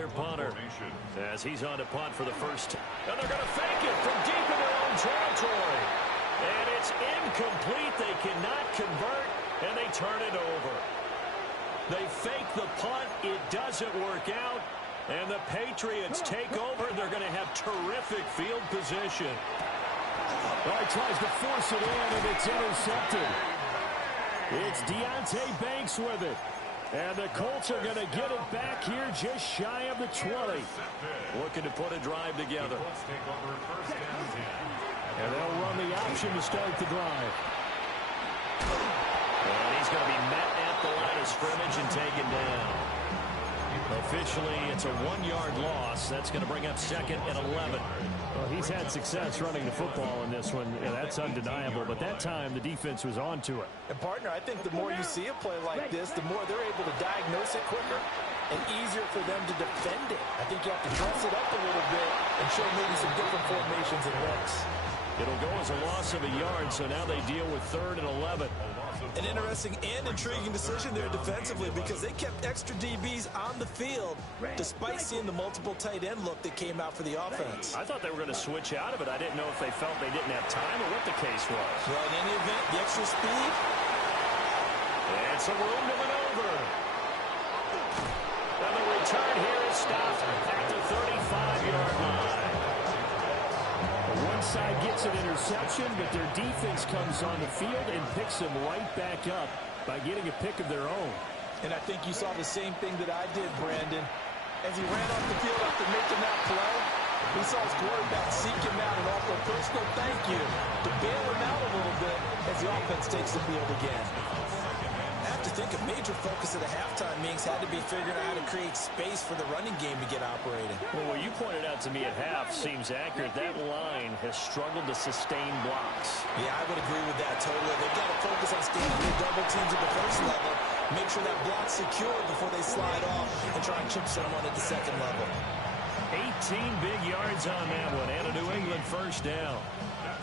their punter as he's on to punt for the first time. And they're going to fake it from deep in their own territory. And it's incomplete. They cannot convert, and they turn it over. They fake the punt. It doesn't work out. And the Patriots take over. They're going to have terrific field position. All right, tries to force it in, and it's intercepted. It's Deonte Banks with it. And the Colts are going to get it back here just shy of the 20. Looking to put a drive together. And they'll run the option to start the drive. And he's going to be met at the line of scrimmage and taken down. Officially, it's a 1-yard loss. That's going to bring up 2nd and 11. Well, he's had success running the football in this one. Yeah, that's undeniable. But that time, the defense was on to it. And, partner, I think the more you see a play like this, the more they're able to diagnose it quicker and easier for them to defend it. I think you have to dress it up a little bit and show maybe some different formations and looks. It'll go as a loss of a yard, so now they deal with 3rd and 11. An interesting and intriguing decision there defensively because they kept extra DBs on the field despite seeing the multiple tight end look that came out for the offense. I thought they were going to switch out of it. I didn't know if they felt they didn't have time or what the case was. Well, in any event, the extra speed. And some room to maneuver. And the return here is stopped at the 35-yard line. One side gets an interception, but their defense comes on the field and picks them right back up by getting a pick of their own. And I think you saw the same thing that I did, Brandon. As he ran off the field after making that play, he saw his quarterback seek him out and offer a personal thank you to bail him out a little bit as the offense takes the field again. I have to think a major focus of the halftime meetings had to be figuring out how to create space for the running game to get operating. Well, what you pointed out to me at half seems accurate. That line has struggled to sustain blocks. Yeah, I would agree with that totally. They've got to focus on staying their double teams at the first level, make sure that block's secure before they slide off and try and chip someone at the second level. 18 big yards on that one, and a New England first down.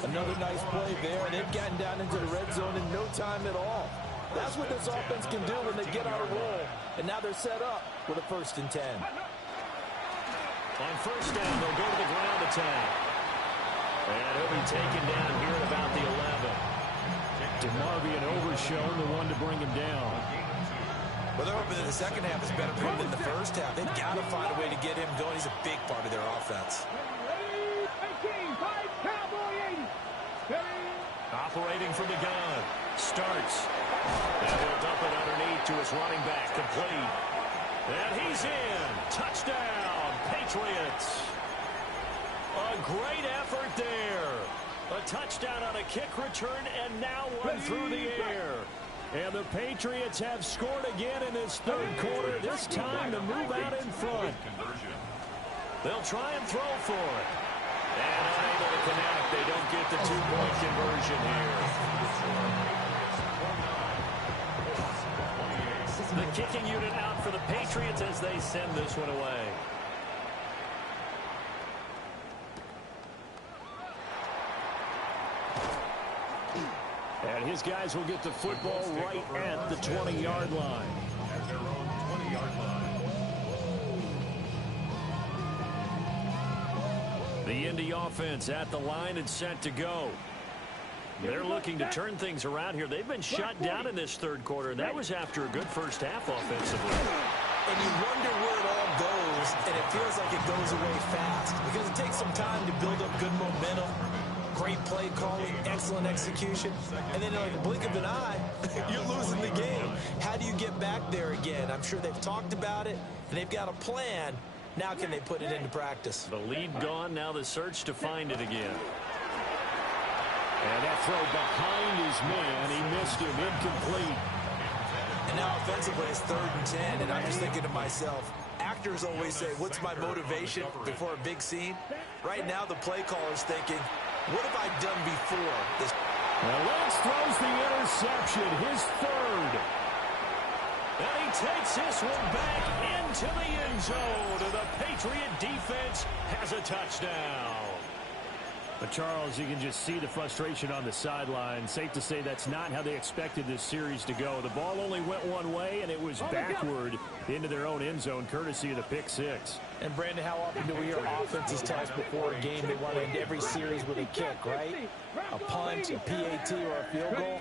Another nice play there, and they've gotten down into the red zone in no time at all. That's what this offense can do when they get on a roll. And now they're set up with a 1st and 10. On first down, they'll go to the ground attack. And he'll be taken down here at about the 11. DeMarvion overshown, the one to bring him down. Well, they're hoping that the second half is better for him than the first half. They've got to find a way to get him going. He's a big part of their offense. Operating from the gun. Starts. And he'll dump it underneath to his running back. Complete. And he's in. Touchdown, Patriots. A great effort there. A touchdown on a kick return, and now one through the air. And the Patriots have scored again in this 3rd quarter, this time to move out in front. They'll try and throw for it. And unable to connect. They don't get the 2-point conversion here. The kicking unit out for the Patriots as they send this one away. And his guys will get the football right at the 20-yard line. At their own 20-yard line. The Indy offense at the line and set to go. They're looking to turn things around here. They've been shut down in this 3rd quarter, and that was after a good first half offensively. And you wonder where it all goes, and it feels like it goes away fast because it takes some time to build up good momentum, great play calling, excellent execution, and then in like a blink of an eye, you're losing the game. How do you get back there again? I'm sure they've talked about it, and they've got a plan. Now can they put it into practice? The lead gone, now the search to find it again. And that throw behind his man, he missed him, incomplete. And now offensively it's 3rd and 10, and I'm just thinking to myself, actors always say, what's my motivation before a big scene? Right now the play caller's thinking, what have I done before? Well, Lance throws the interception, his 3rd. And he takes this one back into the end zone, and the Patriot defense has a touchdown. But Charles, you can just see the frustration on the sideline. Safe to say that's not how they expected this series to go. The ball only went one way, and it was backward into their own end zone, courtesy of the pick six. And, Brandon, how often do we hear offenses tell us before a game they want to end every series with a kick, right? A punt, a PAT, or a field goal.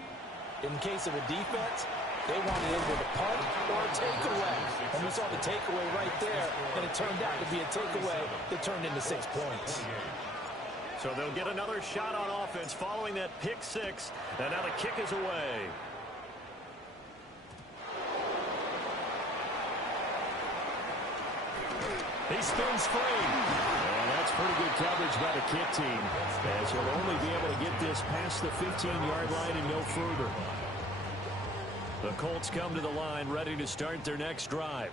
In case of a defense, they want to end with a punt or a takeaway. And we saw the takeaway right there, and it turned out to be a takeaway that turned into 6 points. So they'll get another shot on offense following that pick six. And now the kick is away. He spins free. And that's pretty good coverage by the kick team, as he'll only be able to get this past the 15-yard line and no further. The Colts come to the line ready to start their next drive.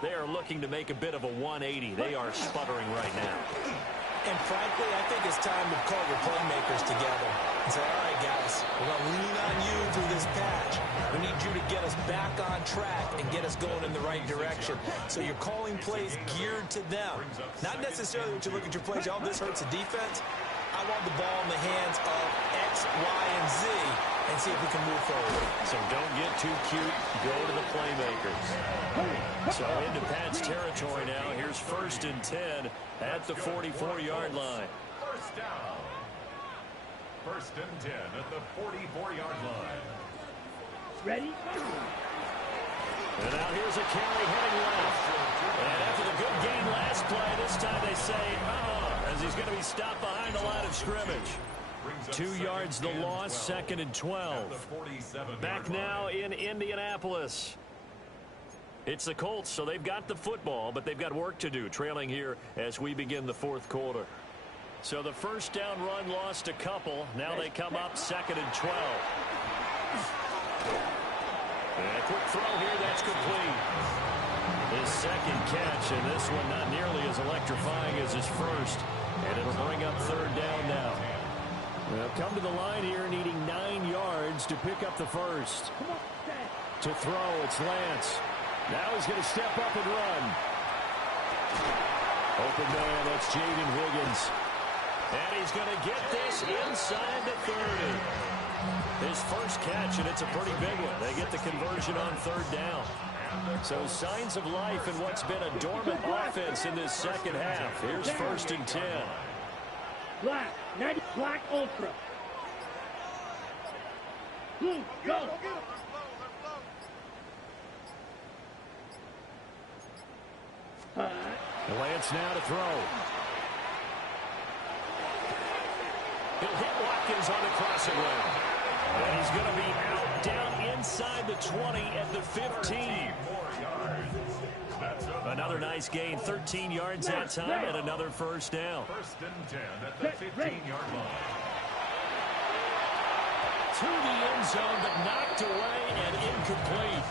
They are looking to make a bit of a 180. They are sputtering right now. And frankly, I think it's time to call your playmakers together and say, all right, guys, we're going to lean on you through this patch. We need you to get us back on track and get us going in the right direction. So you're calling plays geared to them. Not necessarily when you look at your plays, oh, this hurts the defense. I want the ball in the hands of X, Y, and Z and see if we can move forward. So don't get too cute. Go to the playmakers. So into Pat's territory now. Here's 1st and 10 at the 44-yard line. First down. 1st and 10 at the 44-yard line. Ready? And now here's a carry heading left. And after the good game last play, this time they say, as he's going to be stopped behind the line of scrimmage. 2 yards the loss, 2nd and 12. Back now in Indianapolis. It's the Colts, so they've got the football, but they've got work to do, trailing here as we begin the 4th quarter. So the first down run lost a couple. Now they come up 2nd and 12. And a quick throw here, that's complete. His second catch, and this one not nearly as electrifying as his first. And it'll bring up 3rd down now. They'll come to the line here needing 9 yards to pick up the first. To throw, it's Lance. Now he's going to step up and run. Open man, that's Jaden Higgins. And he's going to get this inside the 30. His first catch, and it's a pretty big one. They get the conversion on 3rd down. So signs of life in what's been a dormant offense in this second half. Here's 1st and 10. Black, 90, black ultra. Blue, go. Lance now to throw. He'll hit Watkins on the crossing route. And he's going to be out down inside the 20 at the 15. Another nice gain, 13 yards that time, and another first down. 1st and 10 at the 15-yard line. To the end zone, but knocked away and incomplete.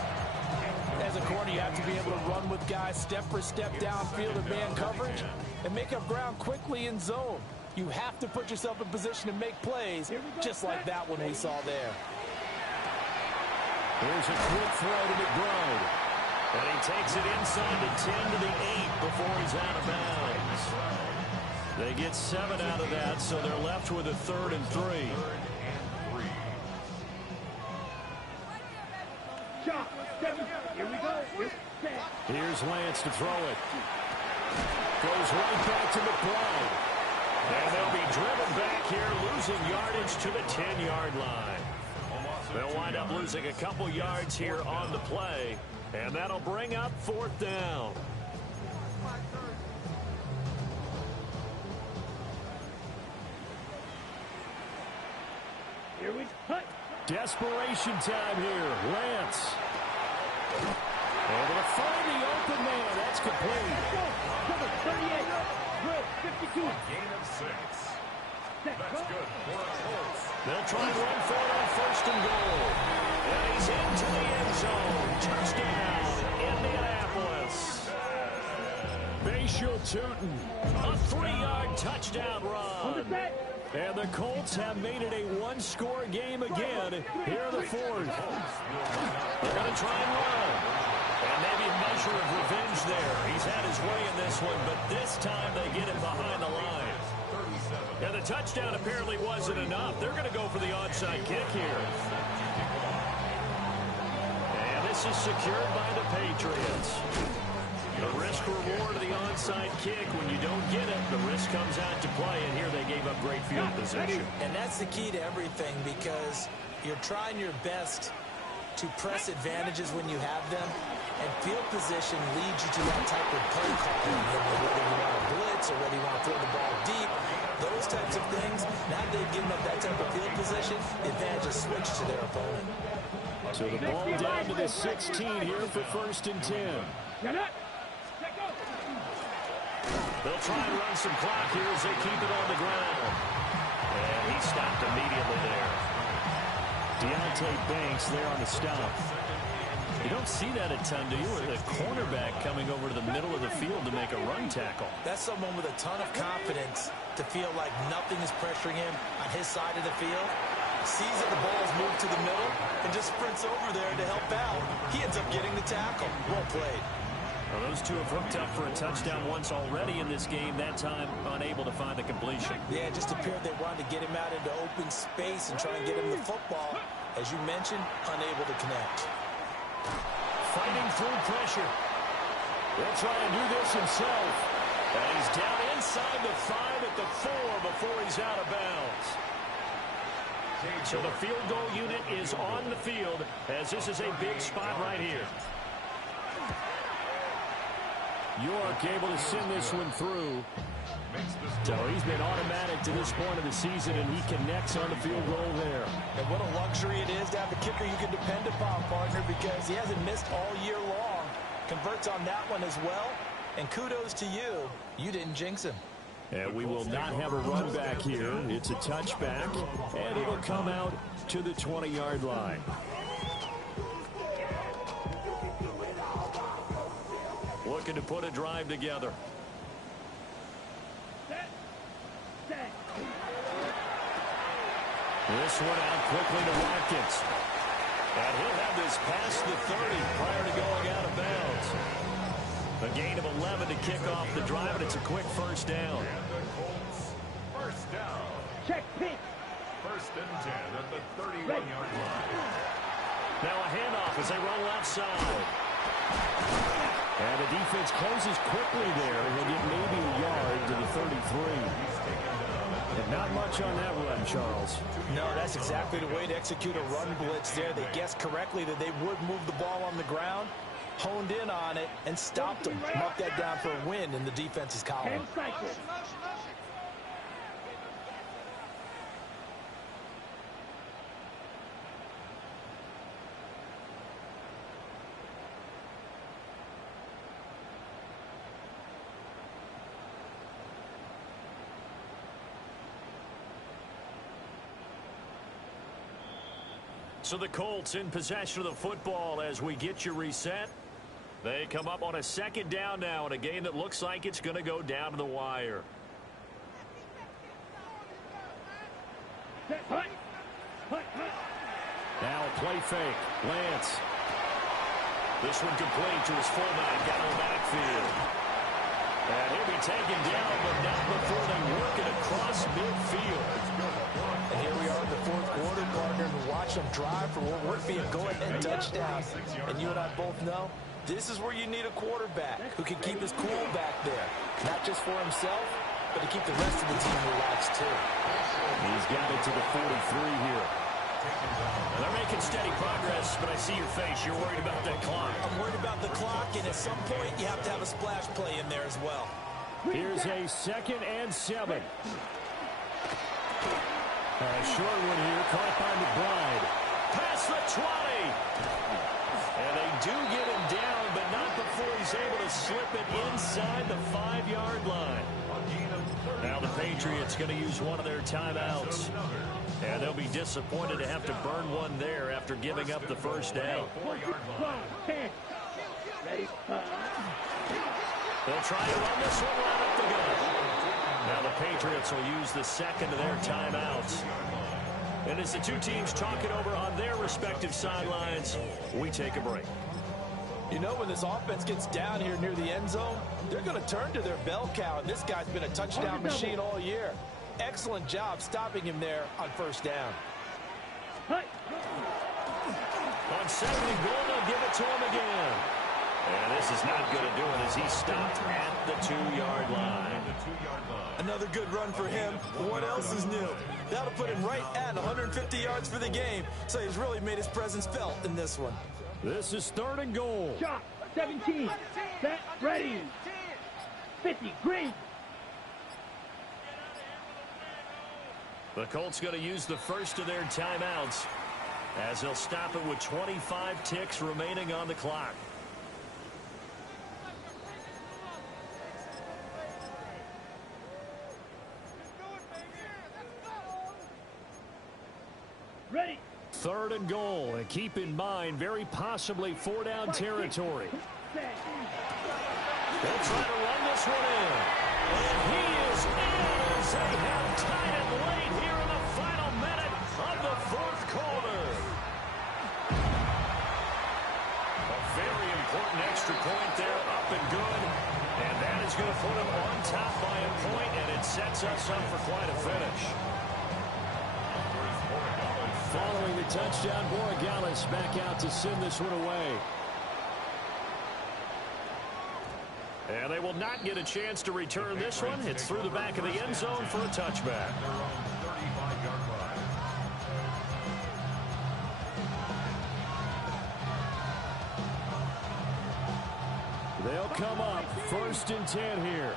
As a corner, you have to be able to run with guys step for step downfield in man coverage and make up ground quickly in zone. You have to put yourself in position to make plays, just like that one we saw there. Here's a quick throw to McBride. And he takes it inside the 10 to the 8 before he's out of bounds. They get 7 out of that, so they're left with a 3rd and 3. Here we go. Here's Lance to throw it. Goes right back to McBride. And they'll be driven back here, losing yardage to the 10-yard line. They'll wind up losing a couple yards here on the play, and that'll bring up 4th down. Here we go. Desperation time here. Lance. Able to find the open man. That's complete. Cover 38. Good. 52. Gain of 6. That's good for a Colts. They'll try and run for it on 1st and goal. And he's into the end zone. Touchdown, Indianapolis. Bashal Tootin. A 3-yard touchdown run. And the Colts have made it a one-score game again here in the 4th. They're going to try and run. And maybe a measure of revenge there. He's had his way in this one, but this time they get him behind the line. And the touchdown apparently wasn't enough. They're going to go for the onside kick here. And this is secured by the Patriots. The risk-reward of the onside kick. When you don't get it, the risk comes out to play, and here they gave up great field position. And that's the key to everything, because you're trying your best to press advantages when you have them, and field position leads you to that type of play calling. Whether you want to blitz or whether you want to throw the ball deep, those types of things, now they've given up that type of field position, the advantage is switched to their opponent. So the ball down to the 16 here for 1st and 10. They'll try and run some clock here as they keep it on the ground. And he stopped immediately there. Deontay Banks there on the stop. You don't see that a ton, do you? Or the cornerback coming over to the middle of the field to make a run tackle. That's someone with a ton of confidence to feel like nothing is pressuring him on his side of the field. Sees that the ball is moved to the middle and just sprints over there to help out. He ends up getting the tackle. Well played. Well, those two have hooked up for a touchdown once already in this game, that time unable to find the completion. Yeah, it just appeared they wanted to get him out into open space and try and get him the football. As you mentioned, unable to connect. Fighting through pressure. He'll try and do this himself. And he's down inside the 5 at the 4 before he's out of bounds. So the field goal unit is on the field as this is a big spot right here. York able to send this one through. So he's been automatic to this point of the season, and he connects on the field goal there. And what a luxury it is to have a kicker you can depend upon, partner, because he hasn't missed all year long. Converts on that one as well. And kudos to you. You didn't jinx him. And we will not have a run back here. It's a touchback, and it'll come out to the 20-yard line. Looking to put a drive together. This one out quickly to Watkins. And he'll have this past the 30 prior to going out of bounds. A gain of 11 to kick off the drive, and it's a quick first down. And the Colts, first down. Check pitch. 1st and 10 at the 31-yard line. Now a handoff as they roll outside. And the defense closes quickly there, and he'll get maybe a yard to the 33. And not much on that run, Charles. No, that's exactly the way to execute a run blitz there. They guessed correctly that they would move the ball on the ground, honed in on it, and stopped them. Mark that down for a win in the defense's column. So the Colts in possession of the football as we get you reset. They come up on a 2nd down now in a game that looks like it's going to go down to the wire. Now a play fake. Lance. This one complete to his fullback out of the backfield. And he'll be taken down, but not before they work it across midfield. And here we are in the 4th quarter, partner, and watch them drive for what would be a go-ahead touchdown. And you and I both know this is where you need a quarterback who can keep his cool back there. Not just for himself, but to keep the rest of the team relaxed, too. He's got it to the 43 here. They're making steady progress, but I see your face. You're worried about that clock. I'm worried about the clock, and at some point, you have to have a splash play in there as well. Here's a 2nd and 7. A short one here, caught by McBride. Past the 20. And they do get him down, but not before he's able to slip it inside the 5-yard line. Now the Patriots going to use one of their timeouts. And they'll be disappointed to have to burn one there after giving up the first down. They'll try to run this one right up the gut. Now the Patriots will use the 2nd of their timeouts. And as the two teams talk it over on their respective sidelines, we take a break. You know, when this offense gets down here near the end zone, they're going to turn to their bell cow, and this guy's been a touchdown machine all year. Excellent job stopping him there on first down. Hey. On second and goal, they'll give it to him again. And this is not going to do it as he's stopped at the 2-yard line. Another good run for him. What else is new? That'll put him right at 150 yards for the game. So he's really made his presence felt in this one. This is third and goal. Shot. 17. Set. Ready. 50. Green. The Colts going to use the first of their timeouts as they'll stop it with 25 ticks remaining on the clock. Ready. Third and goal. And keep in mind, very possibly 4-down territory. Set. They'll try to run this one in. And he is in as they have tied it late here in the final minute of the fourth quarter. A very important extra point there, up and good. And that is going to put him on top by a point, and it sets us up for quite a finish. Following the touchdown, Borregales back out to send this one away. And they will not get a chance to return this one. It's through the back of the end zone for a touchback. They'll come up 1st and 10 here.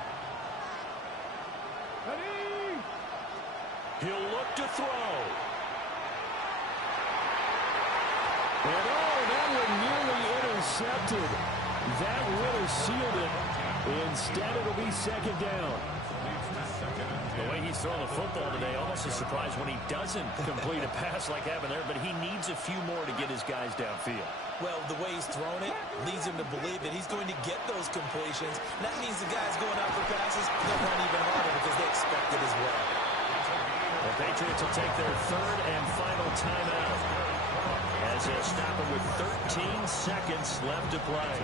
Ready. He'll look to throw. And that one nearly intercepted. That would have sealed it. Instead, it'll be second down. The way he's throwing the football today, almost a surprise when he doesn't complete a pass like happened there, but he needs a few more to get his guys downfield. Well, the way he's thrown it leads him to believe that he's going to get those completions. And that means the guys going out for passes, they'll run even harder because they expect it as well. The Patriots will take their third and final timeout as they'll stop it with 13 seconds left to play.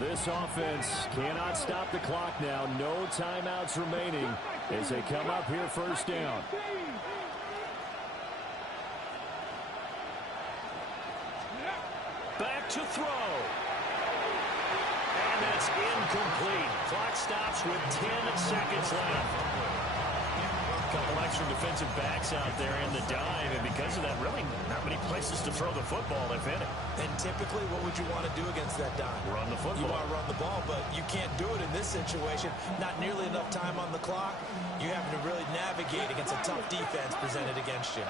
This offense cannot stop the clock now. No timeouts remaining as they come up here first down. Back to throw. And that's incomplete. Clock stops with 10 seconds left. A couple extra defensive backs out there in the dive, and because of that, really not many places to throw the football, if any. And typically, what would you want to do against that dive? Run the football. You want to run the ball, but you can't do it in this situation. Not nearly enough time on the clock. You have to really navigate against a tough defense presented against you.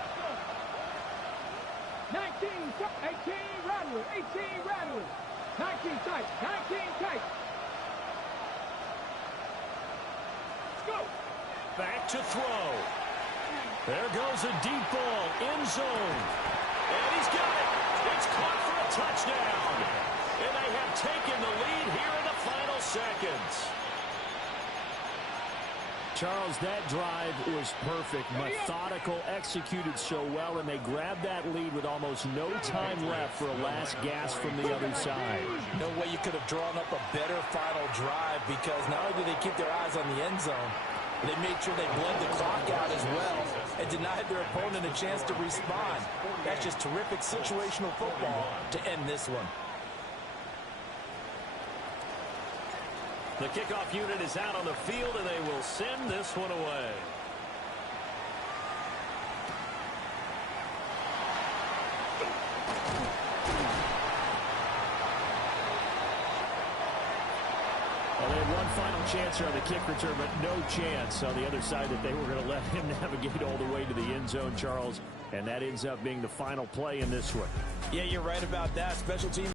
19, 18, Rattler, 18, Rattler. 19 tight, 19 tight. Let's go. Back to throw. There goes a deep ball, end zone. And he's got it. It's caught for a touchdown. And they have taken the lead here in the final seconds. Charles, that drive was perfect, methodical, executed so well, and they grabbed that lead with almost no time left for a last gasp from the other side. No way you could have drawn up a better final drive, because not only did they keep their eyes on the end zone, they made sure they bled the clock out as well and denied their opponent a chance to respond. That's just terrific situational football to end this one. The kickoff unit is out on the field, and they will send this one away. Well, they had one final chance here on the kick return, but no chance on the other side that they were going to let him navigate all the way to the end zone, Charles. And that ends up being the final play in this one. Yeah, you're right about that. Special teams